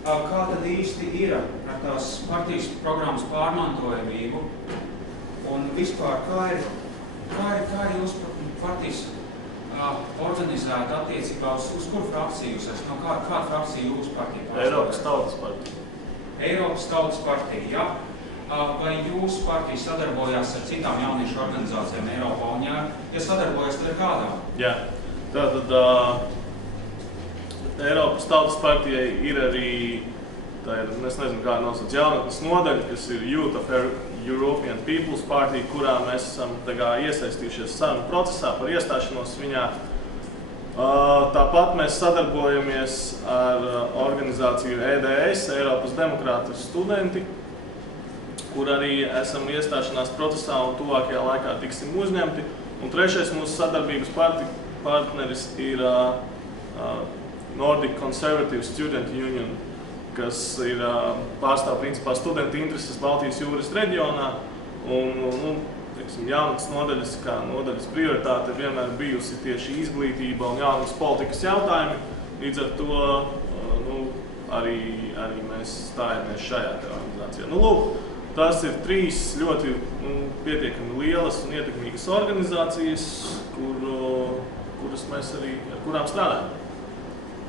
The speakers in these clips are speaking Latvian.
Kā tad īsti ir ar tās partijas programmas pārmantojamību un vispār kā ir jūsu partijas organizēta attiecībā uz kur frakciju jūs esat? No kāda frakcija jūsu partija pārstāv? Eiropas Tautas partija. Eiropas Tautas partija, jā. Vai jūsu partija sadarbojās ar citām jauniešu organizācijām Eiropā? Un ja sadarbojas, tad ar kādām? Jā. Tātad Eiropas Tautas partijai ir arī, es nezinu, kā nosauc, jaunatnes nodaļa, kas ir Youth of European People's Party, kurā mēs esam iesaistījušies sarunu procesā par iestāšanos viņā. Tāpat mēs sadarbojamies ar organizāciju EDS, Eiropas demokrātu studenti, kur arī esam iestāšanās procesā un tuvākajā laikā tiksim uzņemti. Un trešais mūsu sadarbības partneris ir Nordic Conservative Student Union, kas ir pārstāv principā studentu intereses Baltijas jūras reģionā. Un jaunatnes nodaļas, kā nodaļas prioritāte vienmēr bijusi tieši izglītība un jaunatnes politikas jautājumi. Līdz ar to arī mēs stājamies šajā organizācijā. Lūk, tās ir 3 ļoti pietiekami lielas un ietekmīgas organizācijas, kuras mēs arī ar kurām strādājam.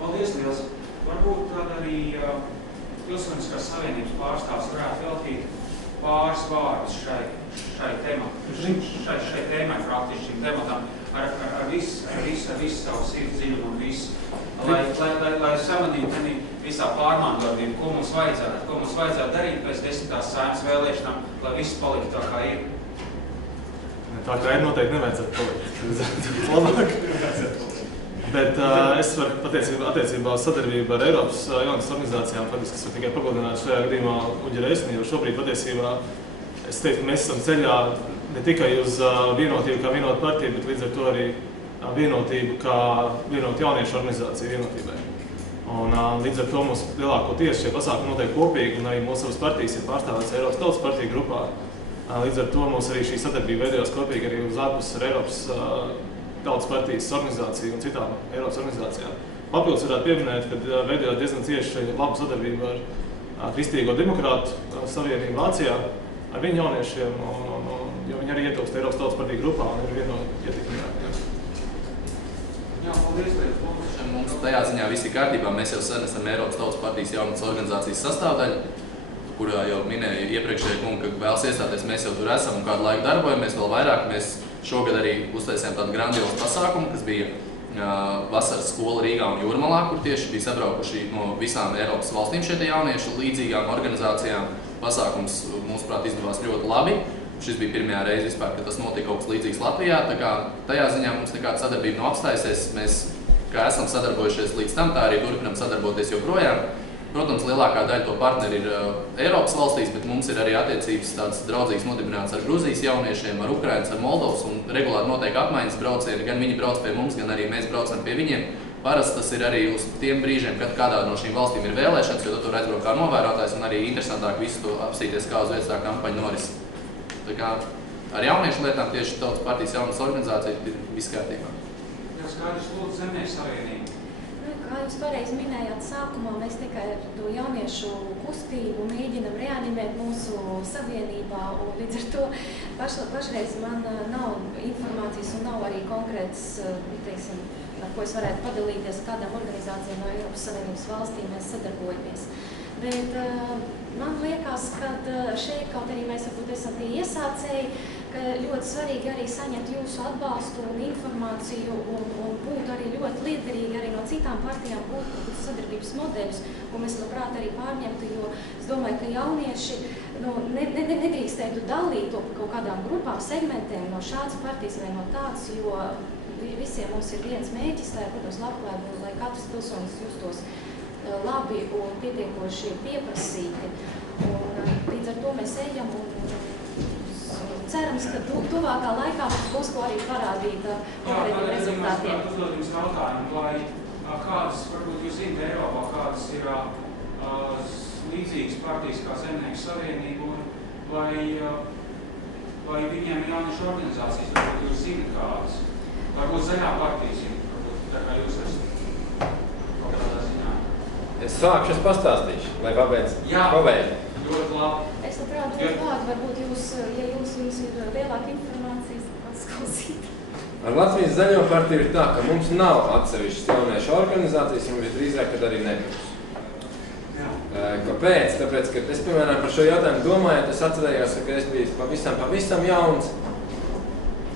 Paldies, liels! Varbūt tad arī Pilsoniskās savienības pārstāvs varētu veltīt pāris vārdus šai tēmai, praktiski šim tematam, ar visu savu sirds dziļumu un visu. Lai samanītu visā pārmantojumiem, ko mums vajadzētu darīt pēc 10. Saeimas vēlēšanām, lai viss paliktu tā kā ir. Tā kā ir noteikti nevajadzētu palikt. Labāk. Bet es varu attiecībā uz sadarbību ar Eiropas jaunas organizācijām, faktiski, kas var tikai papildināt šajā gadījumā Uģa Reisni, jo šobrīd patiesībā es teiktu, ka mēs esam ceļā ne tikai uz vienotību kā vienotu partiju, bet līdz ar to arī vienotību kā vienotu jauniešu organizāciju vienotībai. Un līdz ar to mums lielākoties šie pasākumi notiek kopīgi, un arī mūsu partijas ir pārstāvētas Eiropas Tautas partiju grupā. Līdz ar to mums arī šī sadarbība veidojās kopīgi arī uz ārpus ar Eiropas Tautas partijas organizāciju un citām Eiropas organizācijām. Papildus varētu pieminēt, ka veidojāt diezgan cieši labu sadarbību ar Kristīgo demokrātu savienību Vācijā, ar viņu jauniešiem, jo viņi arī ietilpst Eiropas Tautas partiju grupā un ir viena no ietekmīgākajām. Jā, paldies, Liels. Mums tajā ziņā viss ir kārtībā. Mēs jau sen esam Eiropas Tautas partijas jaunatnes organizācijas sastāvdaļa, kurā jau minēja iepriekšējie kungi, ka vēlas iestāties, mēs jau tur esam un kādu laiku darbojamies vēl vairāk. Mēs šogad arī uztaisījām tādu grandiozu pasākumu, kas bija vasaras skola Rīgā un Jūrmalā, kur tieši bija sabraukuši no visām Eiropas valstīm šie jaunieši līdzīgām organizācijām. Pasākums, mūsuprāt, izdevās ļoti labi. Šis bija pirmajā reize vispār, kad tas notika kaut kas līdzīgs Latvijā. Tā kā tajā ziņā mums nekāda sadarbība nav apstājusies. Mēs, kā esam sadarbojušies līdz tam, tā arī turpinam sadarboties joprojām. Protams, lielākā daļa to partneri ir Eiropas valstīs, bet mums ir arī attiecības tādas draudzīgas nodibinātas ar Gruzijas jauniešiem, ar Ukrainas, ar Moldovas, un regulāri notiek apmaiņas braucieni. Gan viņi brauc pie mums, gan arī mēs braucam pie viņiem. Parasti tas ir arī uz tiem brīžiem, kad kādā no šīm valstīm ir vēlēšanas, jo tur aizbrauc kā novērotājs, un arī interesantāk visu to apsīties, kā uz vietas tā kampaņa noris. Tā kā ar jauniešu lietām tieši Tautas partijas jaunas organizācija ir viss kārtībā. Jā, skaidrs, lūdzu, Zemnieku savienību. Kā jūs pareizi minējāt sākumā, mēs tikai ar to jauniešu kustību mēģinam reanimēt mūsu savienībā, un līdz ar to pašreiz man nav informācijas un nav arī konkrēts, teiksim, ar ko es varētu padalīties, kādām organizācijām no Eiropas Savienības valstīm mēs sadarbojamies. Bet man liekas, ka šeit, kaut arī mēs varbūt esam tie iesācēji, ka ļoti svarīgi arī saņemt jūsu atbalstu un informāciju un būtu arī ļoti liederīgi arī no citām partijām būt sadarbības modeļus, ko mēs labprāt arī pārņemtu, jo es domāju, ka jaunieši nedrīkstētu dalīt to par kaut kādām grupām, segmentiem no šādas partijas vai no tādas, jo visiem mums ir viens mēģis, tā ir, protams, labklājība, lai katrs pilsonis justos labi un pietiekoši pieprasīti. Un līdz ar to mēs ejam un cerams, ka tuvākā laikā mums būs ko arī parādīt konkrētiem rezultātiem. Jā, uzdod jums jautājumu, lai kādas, varbūt jūs zināt Eiropā, kādas ir līdzīgas partijas kā Zemnieku savienība, un vai viņiem ir jauniešu organizācijas, varbūt jūs zināt kādas. Varbūt zaļā partijas, varbūt tā kā jūs esat kaut kādā ziņā. Es sākšu, es pastāstīšu, lai pabeidz. Jā. Pabeidz. Ļoti labi. Es labprāt dotu vārdu, varbūt jūs, ja jums ir lielāka informācijas, atklausīt. Ar Latvijas Zaļo partiju ir tā, ka mums nav atsevišķas jauniešu organizācijas, un visdrīzāk, kad arī nebūs. Kāpēc? Tāpēc, ka es, piemēram, par šo jautājumu domājot, es atcerējos, ka es biju pavisam jauns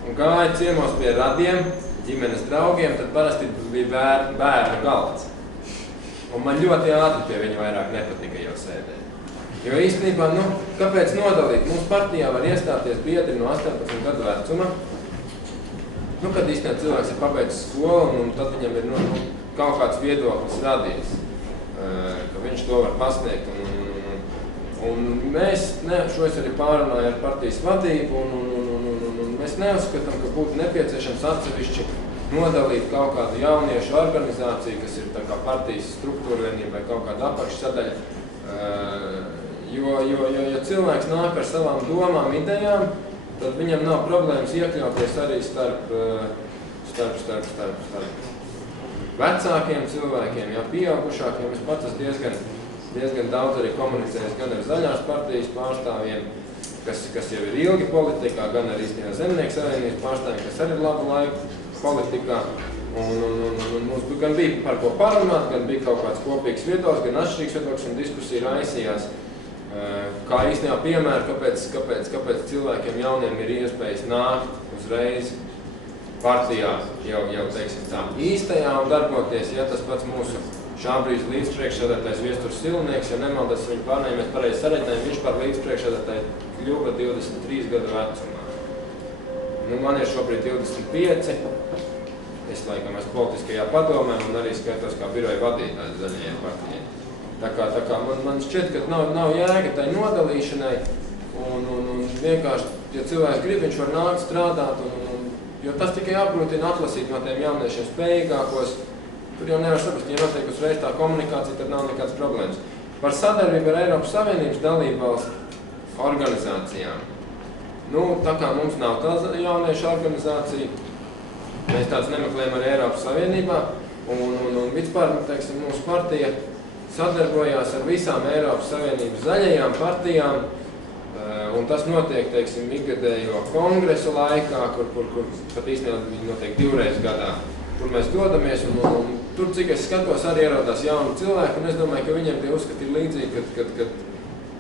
un gāju ciemos pie radiem, ģimenes draugiem, tad parasti bija bērnu galds. Un man ļoti ātri pie viņa vairāk nepatika jau sēdēt. Jo īstenībā, kāpēc nodalīt? Mums partijā var iestāties biedri no 18 gadu vecuma. Kad īstenībā cilvēks ir pabeidzis skolu, un tad viņam ir kaut kāds viedoklis radies, ka viņš to var pasniegt. Un mēs, šo es arī pārunāju ar partijas vadību, un mēs neuzskatām, ka būtu nepieciešams atsevišķi nodalīt kaut kādu jauniešu organizāciju, kas ir tā kā partijas struktūra vienība vai kaut kāda apakšsadaļa. Jo cilvēks nāk ar savām domām, idejām, tad viņam nav problēmas iekļauties arī starp vecākiem cilvēkiem, pieaugušākiem. Es pats esmu diezgan daudz arī komunicējis gan ar Zaļās partijas pārstāvjiem, kas jau ir ilgi politikā, gan arī Zemnieku savienības pārstāvjiem, kas arī ir labu laiku politikā. Un mums gan bija par ko parunāt, gan bija kaut kāds kopīgs viedoklis, gan atšķirīgs viedoklis, un diskusija raisījās. Kā īstenībā piemēra, kāpēc cilvēkiem jauniem ir iespējas nākt uzreiz partijā jau teiksim tā, īstajā un darboties, ja tas pats mūsu šā brīža līdzpriekšsēdētājs Viesturs Silnieks, ja nemaldos viņu pārnēm, mēs pareizi sareiķinājām, viņš par līdzpriekšsēdētāju kļuva 23 gadu vecumā. Man ir šobrīd 25, es laikam esmu politiskajā padomē un arī skaitos kā biroja vadītājs Zaļajai partijai. Tā kā man šķiet, ka nav jēga tai nodalīšanai, un vienkārši, ja cilvēks grib, viņš var nākt strādāt, jo tas tikai apgrūtina atlasīt no tiem jauniešiem spējīgākos. Tur jau nevar saprast, ja notiek uzreiz tā komunikācija, tad nav nekādas problēmas. Par sadarbību ar Eiropas Savienības dalībvalstu organizācijām. Tā kā mums nav tā jauniešu organizācija, mēs tāds nemeklējam arī Eiropas Savienībā, un vispār, teiksim, mūsu partija sadarbojās ar visām Eiropas Savienības zaļajām partijām, un tas notiek, teiksim, ikgadējo kongresu laikā, kur pat īstenībā viņi notiek 2 reizes gadā, kur mēs dodamies, un tur, cik es skatos, arī ierodās jauni cilvēki, un es domāju, ka viņiem tie uzskati ir līdzīgi, kad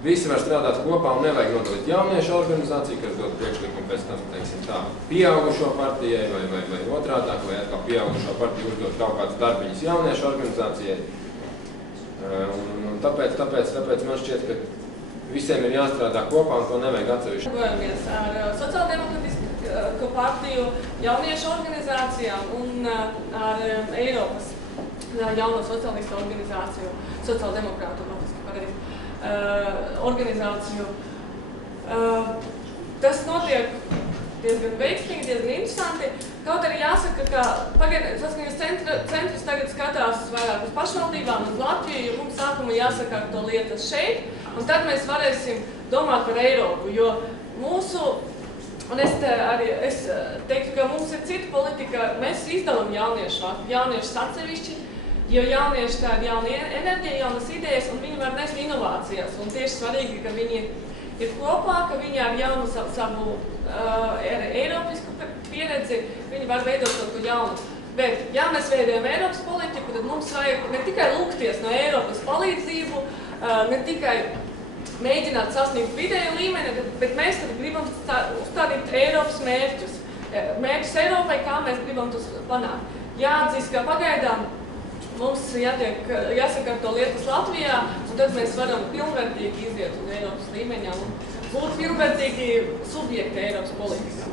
visi var strādāt kopā un nevajag nodalīt jauniešu organizāciju, kas dod priekšlikumu pēc tam, teiksim tā, pieaugušo partijai vai otrādāk, vai atkal pieaugušo partiju uzdot kaut kādas darbiņas jauniešu organizācijai. Un tāpēc man šķiet, ka visiem ir jāstrādā kopā un to nevajag atsevišķi. Darbojamies ar Sociāldemokratisku partiju, jauniešu organizācijām un ar Eiropas jauno sociālistu organizāciju, sociāldemokrātu organizāciju. Tas notiek diezgan veiksmīgi, diezgan interesanti. Kaut arī jāsaka, ka saskaņas centrs tagad skatās vairāk uz pašvaldībām, uz Latviju, jo mums sākumā jāsaka to lietas šeit, un tad mēs varēsim domāt par Eiropu, jo mūsu, un es teiktu, ka mums ir cita politika, mēs izdalam jauniešus atsevišķi, jo jaunieši tā ir jauna enerģija, jaunas idejas, un viņi var nest inovācijas, un tieši svarīgi, ka viņi ir kopā, ka viņi ar jaunu savu eiropisku pieredzi, viņi var veidot kaut ko jaunu. Bet, ja mēs veidojam Eiropas politiku, tad mums vajag ne tikai lūgties no Eiropas palīdzību, ne tikai mēģināt sasniegt vidēju līmeni, bet mēs tad gribam uzstādīt Eiropas mērķus. Mērķus Eiropai, kā mēs gribam tos panākt. Jāatzīst, ka pagaidām mums jāsakārto lietas Latvijā, un tad mēs varam pilnvērtīgi iziet uz Eiropas līmeņā un būt pilnvērtīgi subjekti Eiropas politikā.